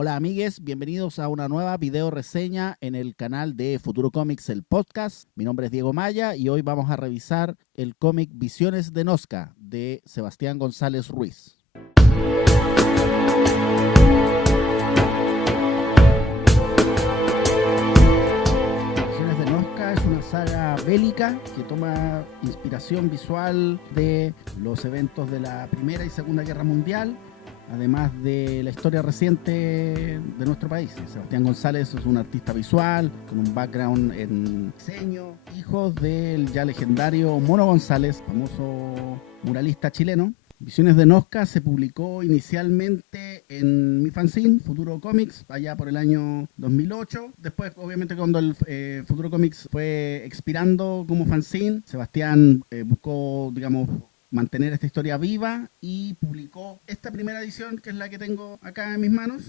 Hola amigues, bienvenidos a una nueva video reseña en el canal de Futuro Comics, el podcast. Mi nombre es Diego Maya y hoy vamos a revisar el cómic Visiones de Nazca de Sebastián González Ruiz. Visiones de Nazca es una saga bélica que toma inspiración visual de los eventos de la Primera y Segunda Guerra Mundial, además de la historia reciente de nuestro país. Sebastián González es un artista visual con un background en diseño, hijo del ya legendario Mono González, famoso muralista chileno. Visiones de Nazca se publicó inicialmente en mi fanzine, Futuro Comics, allá por el año 2008. Después, obviamente, cuando el Futuro Comics fue expirando como fanzine, Sebastián buscó, mantener esta historia viva y publicó esta primera edición, que es la que tengo acá en mis manos,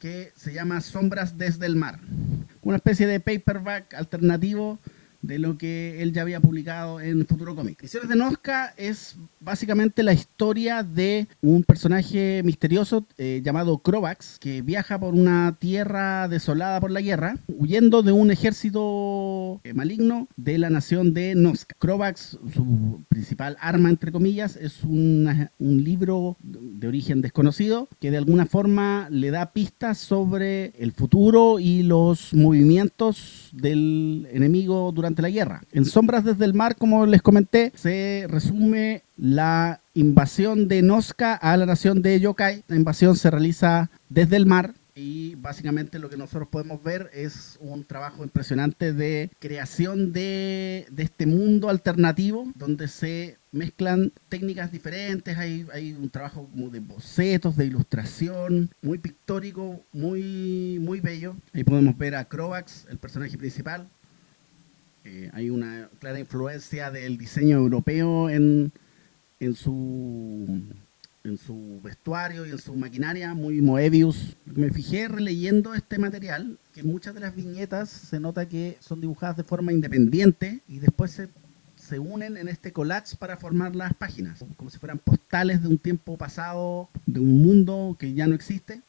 que se llama Sombras desde el mar. Una especie de paperback alternativo de lo que él ya había publicado en Futuro Comics. Visiones de Nazca es básicamente la historia de un personaje misterioso llamado Crovax, que viaja por una tierra desolada por la guerra, huyendo de un ejército maligno de la nación de Nazca. Crovax, su principal arma, entre comillas, es un libro de origen desconocido que de alguna forma le da pistas sobre el futuro y los movimientos del enemigo durante la guerra. En Sombras desde el mar, como les comenté, se resume la invasión de Nazca a la nación de Yokai. La invasión se realiza desde el mar y básicamente lo que nosotros podemos ver es un trabajo impresionante de creación de este mundo alternativo donde se mezclan técnicas diferentes. Hay un trabajo como de bocetos, de ilustración, muy pictórico, muy bello. Ahí podemos ver a Crovax, el personaje principal. Hay una clara influencia del diseño europeo en su vestuario y en su maquinaria, muy Moebius. Me fijé releyendo este material que muchas de las viñetas se nota que son dibujadas de forma independiente y después se unen en este collage para formar las páginas, como si fueran postales de un tiempo pasado, de un mundo que ya no existe.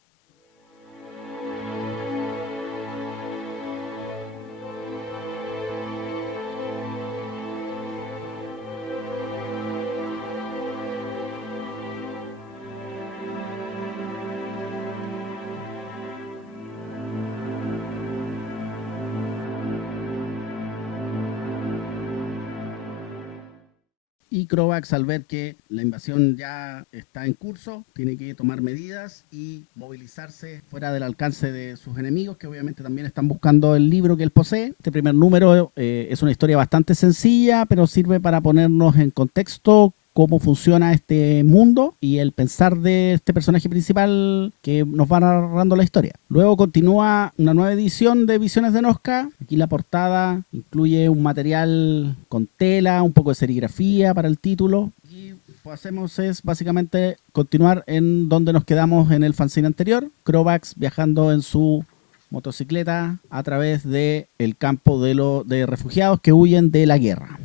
Y Crovax, al ver que la invasión ya está en curso, tiene que tomar medidas y movilizarse fuera del alcance de sus enemigos, que obviamente también están buscando el libro que él posee. Este primer número es una historia bastante sencilla, pero sirve para ponernos en contexto cómo funciona este mundo y el pensar de este personaje principal que nos va narrando la historia. Luego continúa una nueva edición de Visiones de Nazca. Aquí la portada incluye un material con tela, un poco de serigrafía para el título. Y lo que hacemos es básicamente continuar en donde nos quedamos en el fanzine anterior. Crovax viajando en su motocicleta a través del campo de refugiados que huyen de la guerra.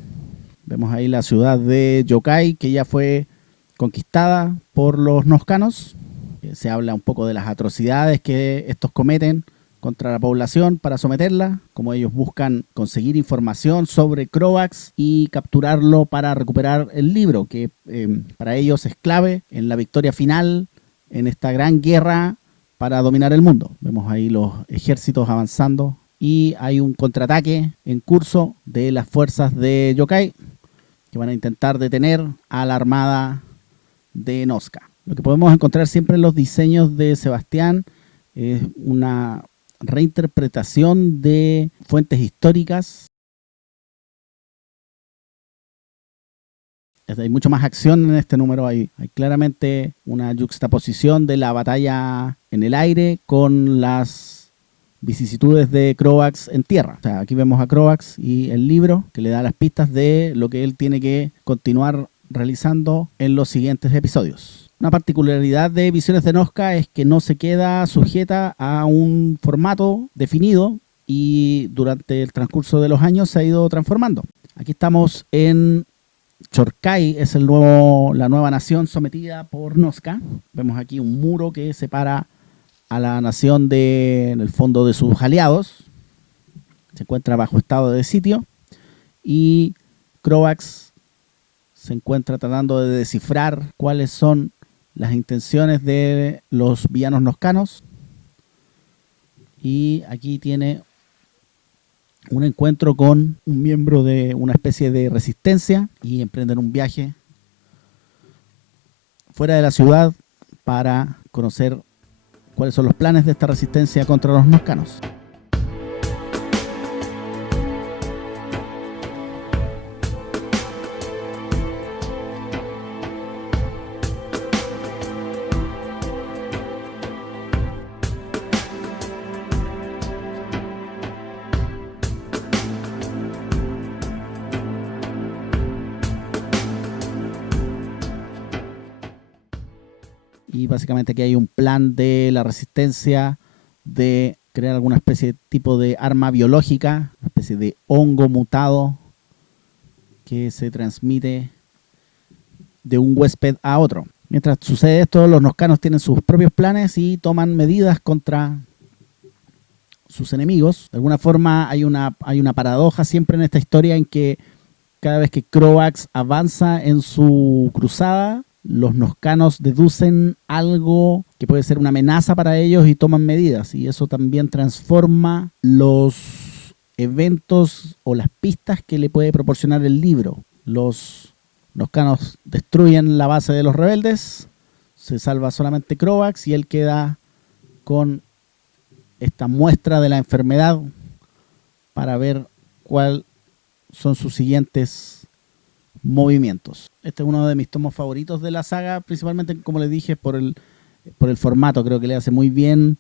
Vemos ahí la ciudad de Yokai, que ya fue conquistada por los nazcanos. Se habla un poco de las atrocidades que estos cometen contra la población para someterla, como ellos buscan conseguir información sobre Crovax y capturarlo para recuperar el libro, que para ellos es clave en la victoria final en esta gran guerra para dominar el mundo. Vemos ahí los ejércitos avanzando y hay un contraataque en curso de las fuerzas de Yokai que van a intentar detener a la armada de Nazca. Lo que podemos encontrar siempre en los diseños de Sebastián es una reinterpretación de fuentes históricas. Hay mucho más acción en este número. Hay claramente una yuxtaposición de la batalla en el aire con las vicisitudes de Crovax en tierra. O sea, aquí vemos a Crovax y el libro que le da las pistas de lo que él tiene que continuar realizando en los siguientes episodios. Una particularidad de Visiones de Nazca es que no se queda sujeta a un formato definido y durante el transcurso de los años se ha ido transformando. Aquí estamos en Chorkai, es la nueva nación sometida por Nazca. Vemos aquí un muro que separa a la nación en el fondo de sus aliados. Se encuentra bajo estado de sitio y Crovax se encuentra tratando de descifrar cuáles son las intenciones de los villanos noscanos. Y aquí tiene un encuentro con un miembro de una especie de resistencia y emprenden un viaje fuera de la ciudad para conocer cuáles son los planes de esta resistencia contra los noscanos. Y básicamente aquí hay un plan de la resistencia de crear alguna especie de tipo de arma biológica, una especie de hongo mutado que se transmite de un huésped a otro. Mientras sucede esto, los noscanos tienen sus propios planes y toman medidas contra sus enemigos. De alguna forma hay una paradoja siempre en esta historia en que cada vez que Crovax avanza en su cruzada, los noscanos deducen algo que puede ser una amenaza para ellos y toman medidas. Y eso también transforma los eventos o las pistas que le puede proporcionar el libro. Los noscanos destruyen la base de los rebeldes, se salva solamente Crovax y él queda con esta muestra de la enfermedad para ver cuáles son sus siguientes movimientos. Este es uno de mis tomos favoritos de la saga, principalmente, como les dije, por el formato. Creo que le hace muy bien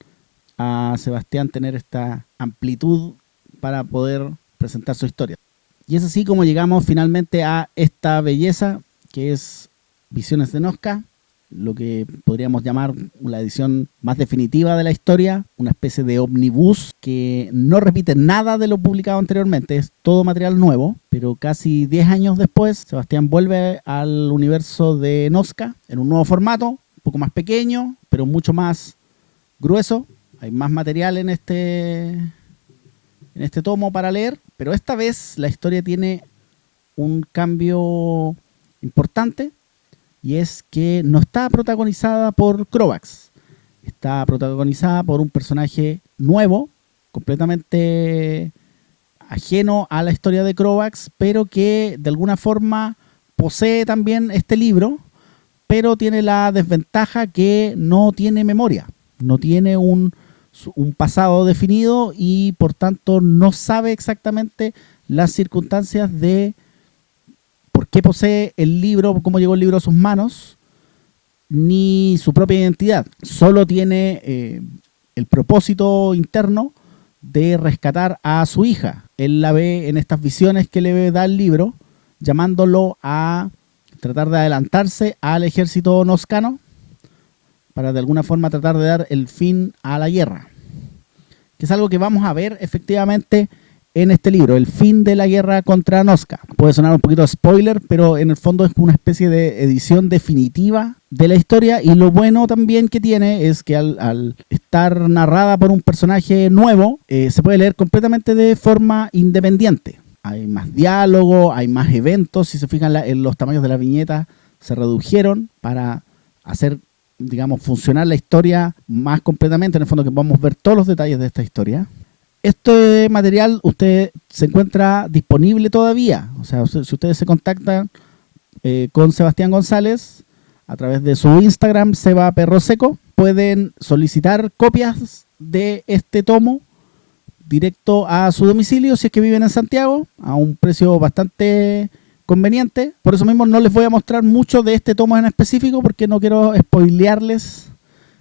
a Sebastián tener esta amplitud para poder presentar su historia. Y es así como llegamos finalmente a esta belleza que es Visiones de Nosca, lo que podríamos llamar la edición más definitiva de la historia, una especie de omnibus que no repite nada de lo publicado anteriormente, es todo material nuevo, pero casi 10 años después Sebastián vuelve al universo de Nosca en un nuevo formato, un poco más pequeño, pero mucho más grueso. Hay más material en este tomo para leer, pero esta vez la historia tiene un cambio importante. Y es que no está protagonizada por Crovax. Está protagonizada por un personaje nuevo, completamente ajeno a la historia de Crovax, pero que de alguna forma posee también este libro, pero tiene la desventaja que no tiene memoria, no tiene un pasado definido y por tanto no sabe exactamente las circunstancias de por qué posee el libro, cómo llegó el libro a sus manos, ni su propia identidad. Solo tiene el propósito interno de rescatar a su hija. Él la ve en estas visiones que le da el libro, llamándolo a tratar de adelantarse al ejército noscano para de alguna forma tratar de dar el fin a la guerra. Que es algo que vamos a ver efectivamente en este libro, el fin de la guerra contra Nosca. Puede sonar un poquito de spoiler, pero en el fondo es una especie de edición definitiva de la historia, y lo bueno también que tiene es que al estar narrada por un personaje nuevo, se puede leer completamente de forma independiente. Hay más diálogo, hay más eventos. Si se fijan, en los tamaños de la viñeta se redujeron para hacer, digamos, funcionar la historia más completamente. En el fondo, que podamos ver todos los detalles de esta historia. Este material usted se encuentra disponible todavía. O sea, si ustedes se contactan con Sebastián González a través de su Instagram, Seba Perro Seco, pueden solicitar copias de este tomo directo a su domicilio si es que viven en Santiago, a un precio bastante conveniente. Por eso mismo no les voy a mostrar mucho de este tomo en específico porque no quiero spoilearles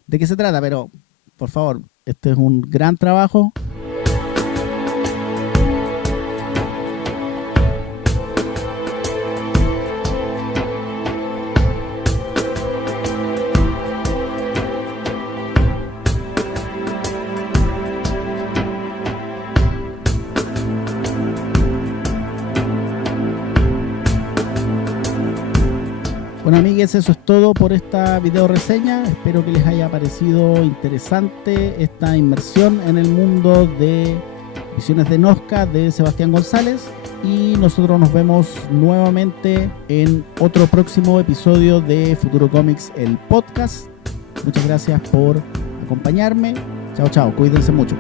de qué se trata, pero por favor, este es un gran trabajo. Bueno, amigues, eso es todo por esta video reseña. Espero que les haya parecido interesante esta inmersión en el mundo de Visiones de Nazca de Sebastián González. Y nosotros nos vemos nuevamente en otro próximo episodio de Futuro Comics, el podcast. Muchas gracias por acompañarme. Chao, chao. Cuídense mucho.